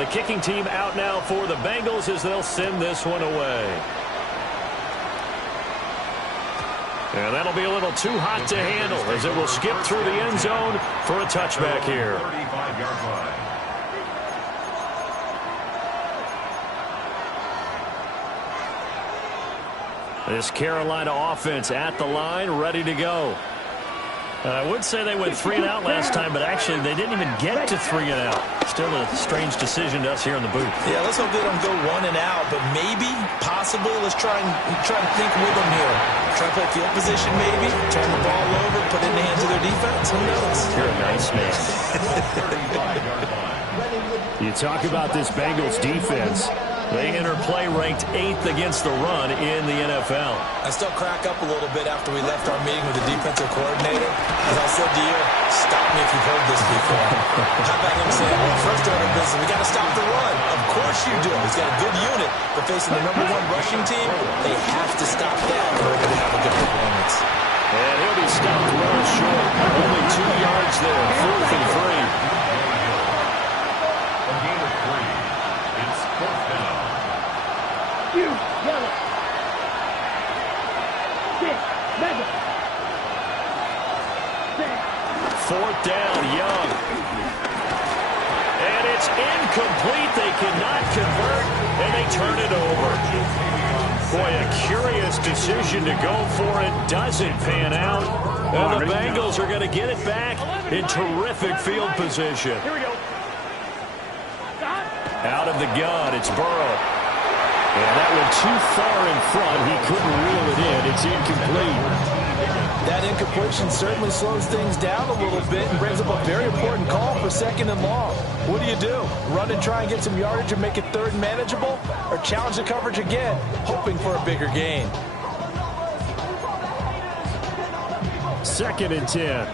The kicking team out now for the Bengals as they'll send this one away. And that'll be a little too hot to handle as it will skip through the end zone for a touchback here. 35-yard line. This Carolina offense at the line, ready to go. I would say they went 3 and out last time, but actually they didn't even get to 3 and out. Still a strange decision to us here in the booth. Yeah, let's hope they don't go 1 and out, but maybe, possibly, let's try and think with them here. Try to play field position maybe, turn the ball over, put it in the hands of their defense. Who knows? You're a nice man. You talk about this Bengals defense. They enter play ranked 8th against the run in the NFL. I still crack up a little bit after we left our meeting with the defensive coordinator. As I said to you, stop me if you've heard this before. How about him saying, well, first order of business, we got to stop the run. Of course you do. He's got a good unit, but facing the #1 rushing team, they have to stop that in order to have a good performance. And he'll be stopped well short. Only 2 yards there, 4th and 3. Fourth down, Young. And it's incomplete. They cannot convert, and they turn it over. Boy, a curious decision to go for it. Doesn't pan out. And the Bengals are going to get it back in terrific field position. Out of the gun, it's Burrow. And that went too far in front. He couldn't reel it in. It's incomplete. That incompletion certainly slows things down a little bit and brings up a very important call for 2nd and long. What do? Run and try and get some yardage and make it 3rd and manageable? Or challenge the coverage again, hoping for a bigger gain? 2nd and 10.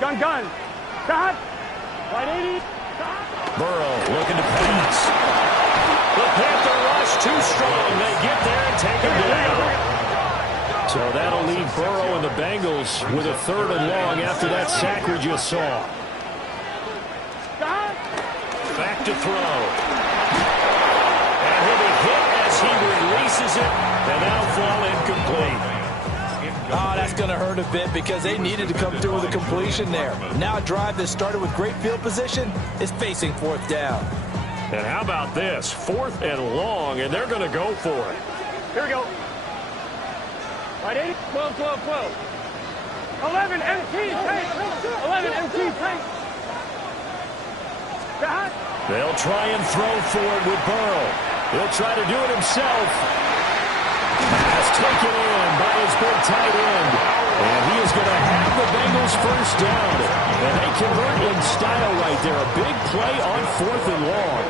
Gun. Stop. Right 80. Burrow looking to pass. The Panther rush too strong. They get there and take him down. So that'll leave Burrow and the Bengals with a 3rd and long after that sack we just saw. Back to throw. And he'll be hit as he releases it, and that'll fall incomplete. Oh, that's going to hurt a bit because they needed to come through with a completion there. Now a drive that started with great field position is facing 4th down. And how about this? 4th and long, and they're going to go for it. Here we go. Right 80. 12. 11 MT tank. 11 MT tank. They'll try and throw for it with Burrow. He'll try to do it himself. Pass taken in by his big tight end. And he is going to have the Bengals 1st down. And they convert in style right there. A big play on 4th and long.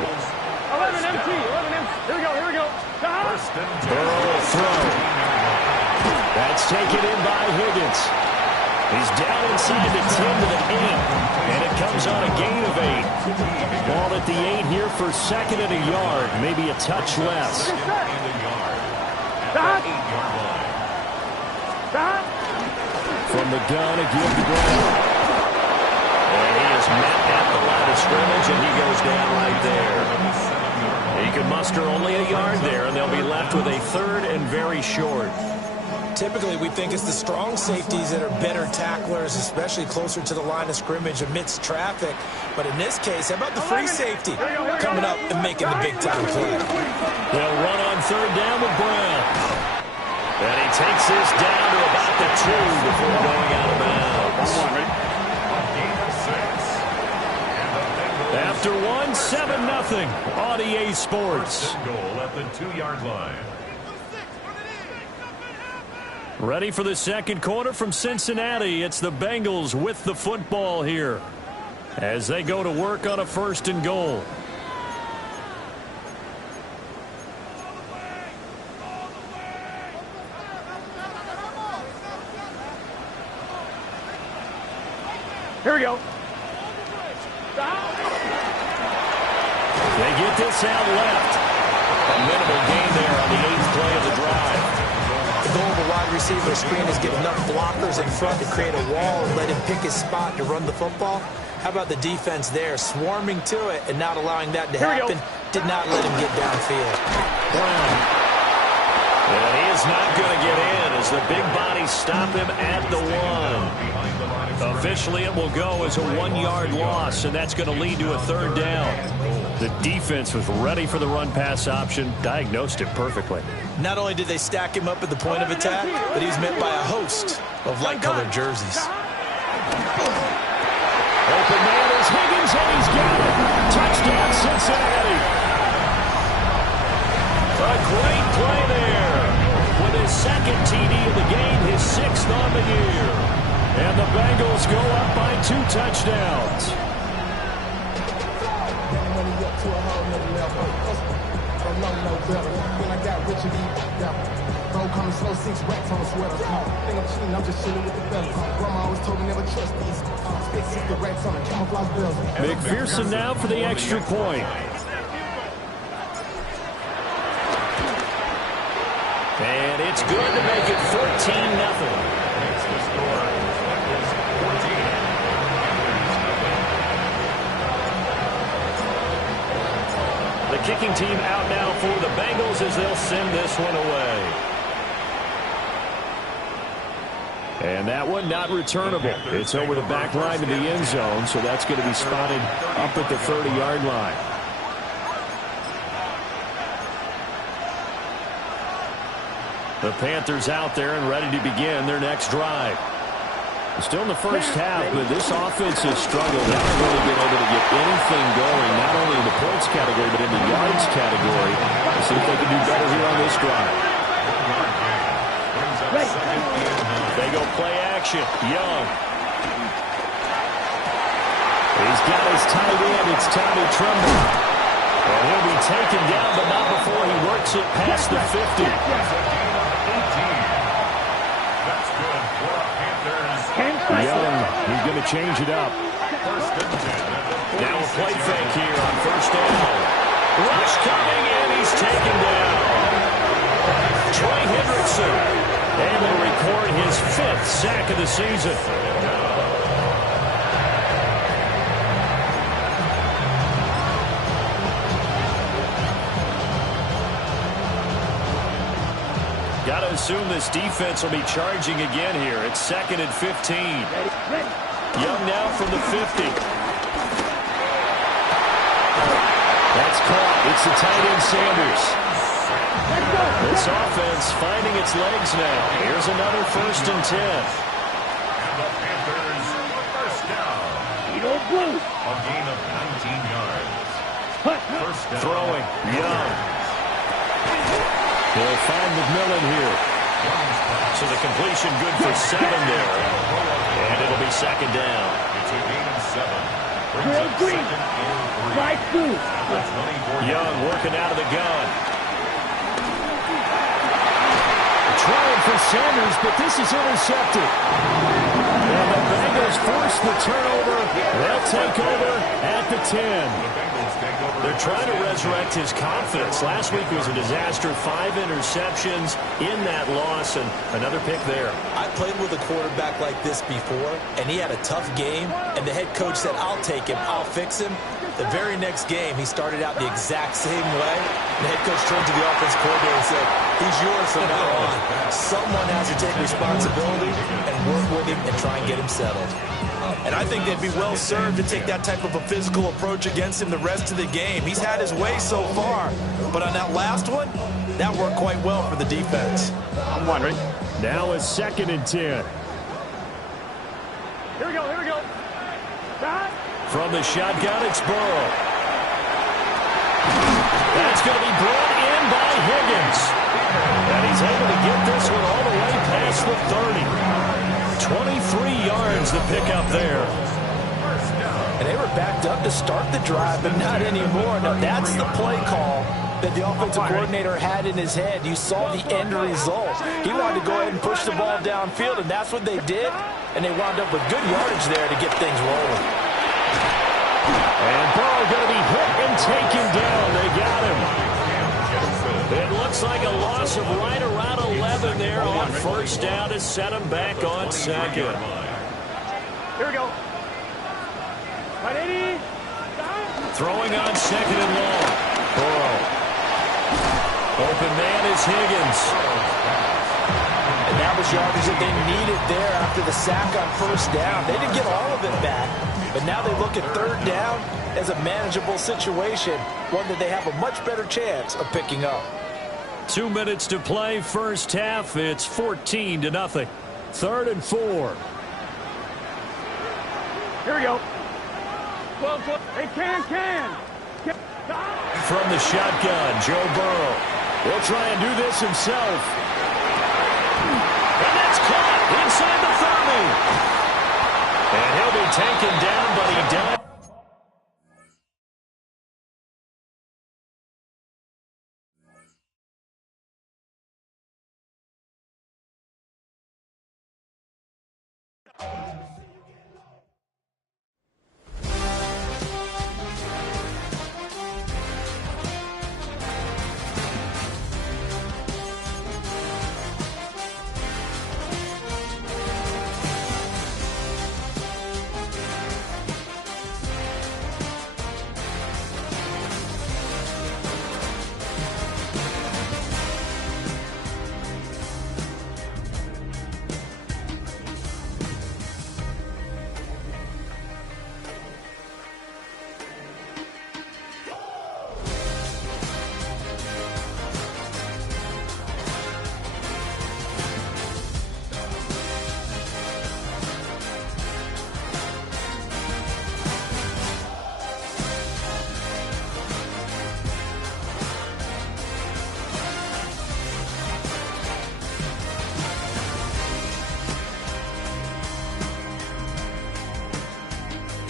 11 MT. Here we go. Burrow will throw. That's taken in by Higgins. He's down inside the 10 to the 8. And it comes on a gain of 8. Ball at the 8 here for 2nd and a yard. Maybe a touch less. From the gun again to Brown. And he is met at the line of scrimmage, and he goes down right there. He can muster only a yard there, and they'll be left with a 3rd and very short. Typically, we think it's the strong safeties that are better tacklers, especially closer to the line of scrimmage amidst traffic. But in this case, how about the free safety coming up and making the big-time play? They'll run on 3rd down with Brown. And he takes this down to about the 2 before going out of bounds. After 1, 7-0 on EA Sports. Goal at the 2-yard line. Ready for the 2nd quarter from Cincinnati. It's the Bengals with the football here as they go to work on a 1st and goal. Here we go. They get this out left. A minimal gain there on the 8th play of the drive. The goal of a wide receiver screen is get enough blockers in front to create a wall and let him pick his spot to run the football. How about the defense there, swarming to it and not allowing that to happen? Did not let him get downfield. Brown. And he is not going to get in as the big bodies stop him at the 1. Officially, it will go as a 1-yard loss, and that's going to lead to a 3rd down. The defense was ready for the run-pass option, diagnosed it perfectly. Not only did they stack him up at the point of attack, but he's met by a host of light-colored jerseys. Open man is Higgins, and he's got it. Touchdown, Cincinnati. A great play there. With his 2nd TD of the game, his 6th on the year. And the Bengals go up by 2 touchdowns. McPherson now for the extra point. And it's good to make it 14-0. The kicking team out now for the Bengals as they'll send this one away. And that one not returnable. It's over the back line to the end zone, so that's going to be spotted up at the 30-yard line. The Panthers out there and ready to begin their next drive. Still in the first half, but this offense has struggled. They haven't really been able to get anything going, not only in the points category, but in the yards category. Let's see if they can do better here on this drive. They go play action. Young. He's got his tight end. It's Tommy Tremble. And he'll be taken down, but not before he works it past the 50. Young, he's going to change it up. Now a play fake here on 1st down. Rush coming, and he's taken down. Trey Hendrickson able to record his 5th sack of the season. Got to assume this defense will be charging again here. It's 2nd and 15. Young now from the 50. That's caught. It's the tight end Sanders. This offense finding its legs now. Here's another 1st and 10. And the Panthers, 1st down. A gain of 19 yards. 1st down. Throwing. Young. He'll find McMillan here. So the completion good for 7 there. And it'll be 2nd down. It's a gain of 7. Young working out of the gun. Trying for Sanders, but this is intercepted. And the Bengals force the turnover. They'll take over at the 10. They're trying to resurrect his confidence. Last week was a disaster. 5 interceptions in that loss, and another pick there. I played with a quarterback like this before, and he had a tough game, and the head coach said, I'll take him, I'll fix him. The very next game, he started out the exact same way. The head coach turned to the offense coordinator and said, he's yours from now on. Someone has to take responsibility and work with him and try and get him settled. And I think they'd be well served to take that type of a physical approach against him the rest of the game. He's had his way so far, but on that last one, that worked quite well for the defense. I'm wondering. Now it's 2nd and 10. Here we go, here we go. From the shotgun, it's Burrow. That's going to be brought in by Higgins. And he's able to get this one all the way past the 30. 23 yards the pickup there. And they were backed up to start the drive, but not anymore. Now, that's the play call that the offensive coordinator had in his head. You saw the end result. He wanted to go ahead and push the ball downfield, and that's what they did. And they wound up with good yardage there to get things rolling. And Burrow going to be hit and taken down. They got him. It looks like a loss of right around 11 there on 1st down to set him back on 2nd. Here we go. Throwing on second and long. Burrow. Open man is Higgins. And that was yardage that they needed there after the sack on first down. They didn't get all of it back, but now they look at third down as a manageable situation, one that they have a much better chance of picking up. 2 minutes to play, first half. It's 14-0. 3rd and 4. Here we go. Hey, can. From the shotgun, Joe Burrow. He'll try and do this himself. And that's caught inside the 30. And he'll be taken down, but he does.